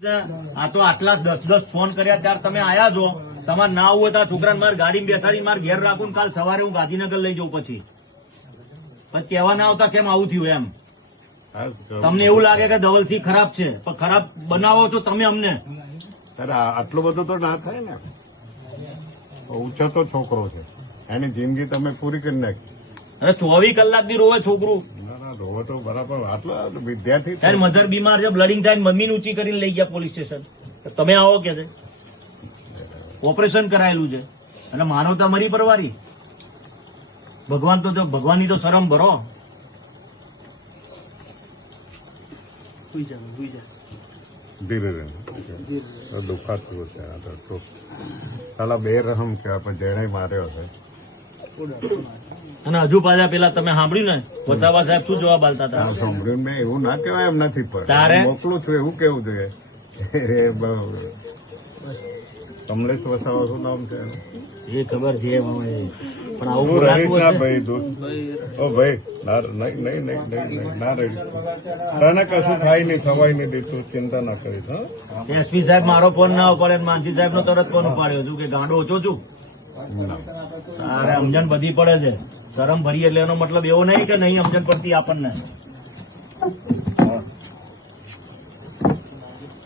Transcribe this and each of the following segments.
આ તો આટલા દસ દસ ફોન કર્યા ત્યારે તમે આયા છો. તમારે ના આવું તો છોકરાને મારે ગાડી બેસાડી મારે ઘેર રાખું કાલ સવારે હું ગાંધીનગર લઈ જાઉં પછી. પછી કહેવા ના આવતા કેમ આવું થયું એમ? તમને એવું લાગે કે ધવલસિંહ ખરાબ છે. પણ ખરાબ બનાવો છો તમે અમને. આટલો બધો તો ના થાય ને. ઊંચો તો છોકરો છે. એની જિંદગી તમે પૂરી કરી નાખી. અરે ચોવીસ કલાકથી રોવે છોકરું. ના તો બરાબર. આટલા વિદ્યાર્થી સાહેબ મધર બીમાર છે બ્લડિંગ થાય મમ્મીને ઊંચી કરીને લઈ ગયા પોલીસ સ્ટેશન તમે આવો કે છે? ઓપરેશન કરાયેલું છે. અને માનવતા મરી પરવારી. ભગવાન તો ભગવાનની તો શરમ ભરો. ધીરે ધીરે. દુખાતું છે આ તો સાલા બે રહમ છે આપણે જેણે માર્યો છે. અને હજુ પાછા પેલા તમે સાંભળ્યું ને વસાવા સાહેબ શું જવાબ આલતા હતા? સાંભળ્યું મેં એવું ના કહેવાય એમ નથી પણ તારે? મોકલું છું એવું કેવું જોઈએ. કમલેશ વસાવા શું નામ છે એ ખબર છે પણ આવું રહીશ ના ભાઈ દોસ્ત ઓ ભાઈ ના નહીં નહીં નહીં નહીં ના રહીશ તને કશું થાય નહીં થવાય નહીં દીધું ચિંતા ના કરીશ હા. એસપી સાહેબ મારો ફોન ના ઉપાડે માનસી સાહેબ નો તરત ફોન ઉપાડ્યો. છું કે ગાંડો ઓછો છું. અરે સમજણ બધી પડે છે. શરમ ભરી એટલે એનો મતલબ એવો નહીં કે નહીં સમજણ પડતી આપણને.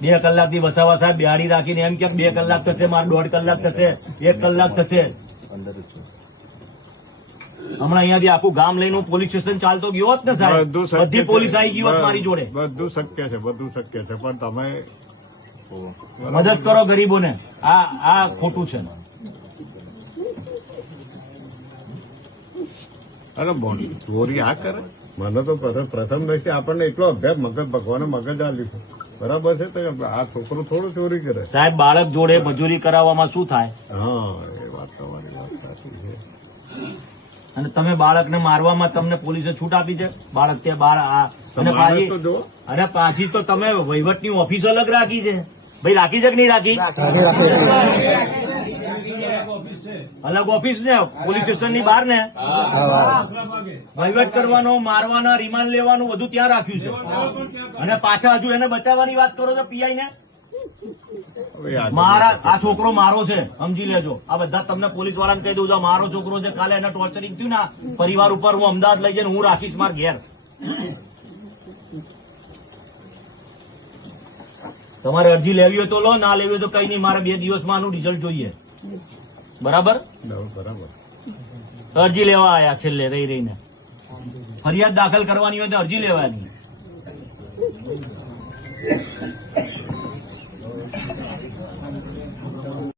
બે કલાકથી વસાવા સાહેબ બિહાડી રાખીને એમ કે બે કલાક થશે મારે દોઢ કલાક થશે એક કલાક થશે. હમણાં અહીંયાથી આખું ગામ લઈને પોલીસ સ્ટેશન ચાલતો ગયો હોત ને સાહેબ બધી પોલીસ આવી ગઈ હોત મારી જોડે. બધું શક્ય છે બધું શક્ય છે. પણ તમે મદદ કરો ગરીબોને. આ આ ખોટું છે. અરે બોલ ચોરી આ કરે? મને તો પ્રથમ પ્રથમ આપણને એટલો અભ્યાસ મગજ ભગવાને મગજ આ છે બરાબર છે તો આ છોકરો થોડું ચોરી કરે. સાહેબ બાળક જોડે મજૂરી કરાવવામાં શું થાય? હા એ વાત તમારી વાત સાચી છે. અને તમે બાળકને મારવામાં તમને પોલીસે છૂટ આપી છે? બાળક તે બાળ અરે પાછી તો તમે વહીવટની ઓફિસ અલગ રાખી છે. ભાઈ રાખી છે કે નહીં રાખી? અલગ ઓફિસ ને પોલીસ સ્ટેશનની? બહાર ને વહીવટ કરવાનો મારવાના રિમાન્ડ લેવાનું બધું ત્યાં રાખ્યું છે. અને પાછા હજુ એને બચાવવાની વાત કરો છો પીઆઈ ને? મારા આ છોકરો મારો છે સમજી લેજો. આ બધા તમને પોલીસ વાળાને કહી દઉં મારો છોકરો છે કાલે એને ટોર્ચરિંગ થયું ને પરિવાર ઉપર હું અમદાવાદ લઈ જઈને હું રાખીશ માર ઘેર. તમારે અરજી લેવી હોય તો લો ના લેવી હોય તો કઈ નહીં. મારે બે દિવસમાં આનું રિઝલ્ટ જોઈએ. બરાબર? બરાબર અરજી લેવા આવ્યા છેલ્લે રહી રહીને. ફરિયાદ દાખલ કરવાની હોય તો અરજી લેવાની.